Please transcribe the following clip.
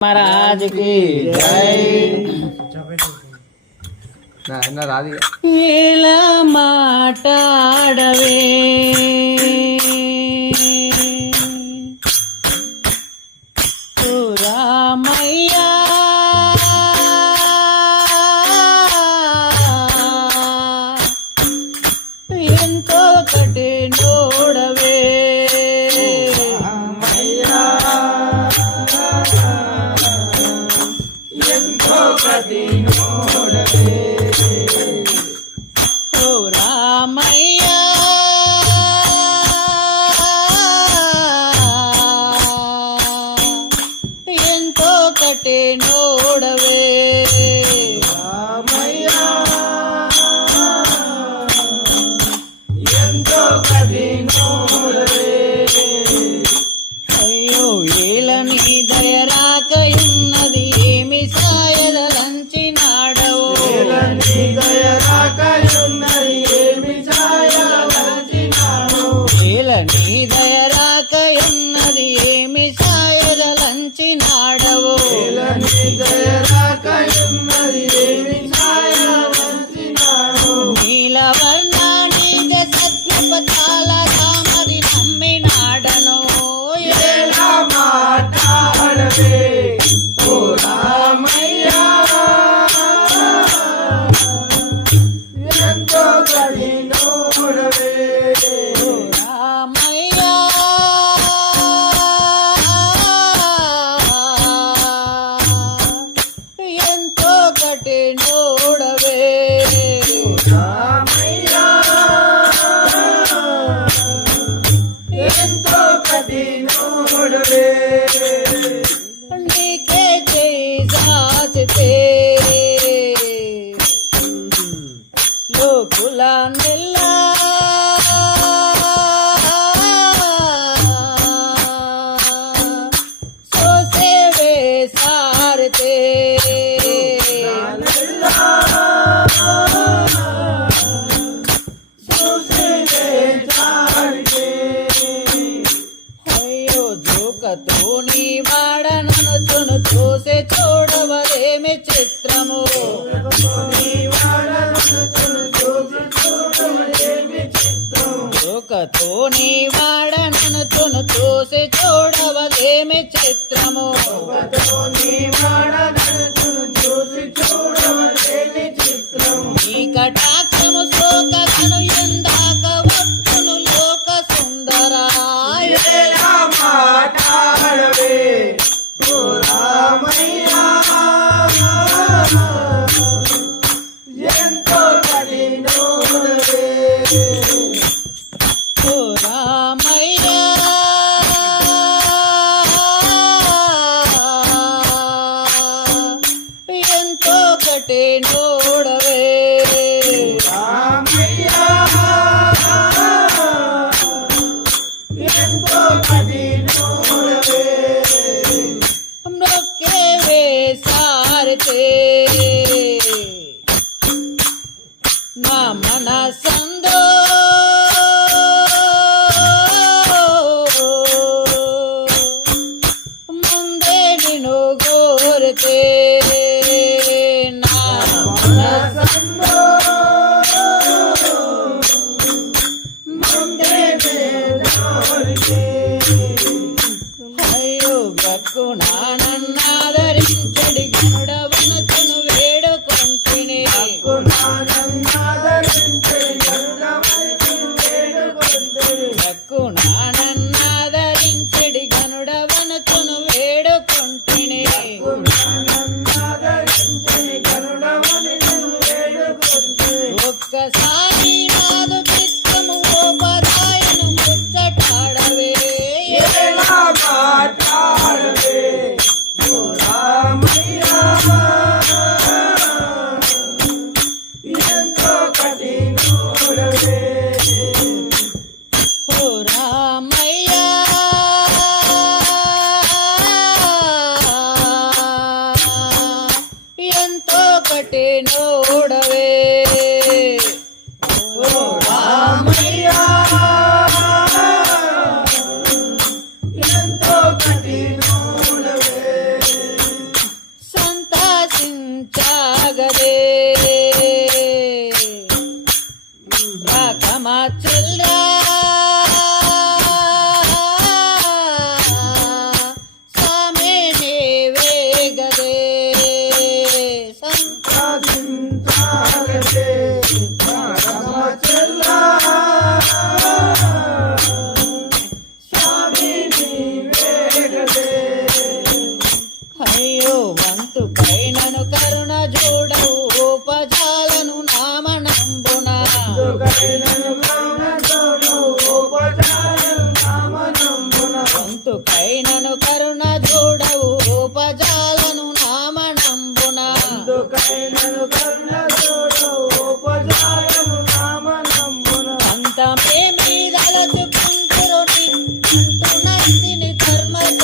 महाराज की जय இள மாட்டாடவே ராமையா. என் கோகட்டின் కఠినోడవే అయ్యో ఏల నీ దయరాకయున్నది ఏమి సాయదలంచినాడవో లోకుల నెల్లా సోసేవే నీ వాడనను చును చూసే చూడవదేమి చిత్రము నీ వాడనను చును చూసి చూడవలేమి చిత్రము. ఎంతో కఠినోడవే ఓ అంతుకైనను కరుణ చూడవు ఉపజాలను నామనంబున. అంతుకైనను కరుణ చూడవు ఉపజాలను నామనంబున అంత ప్రేమి దలచుకుంటురు నింటునంటిని ధర్మత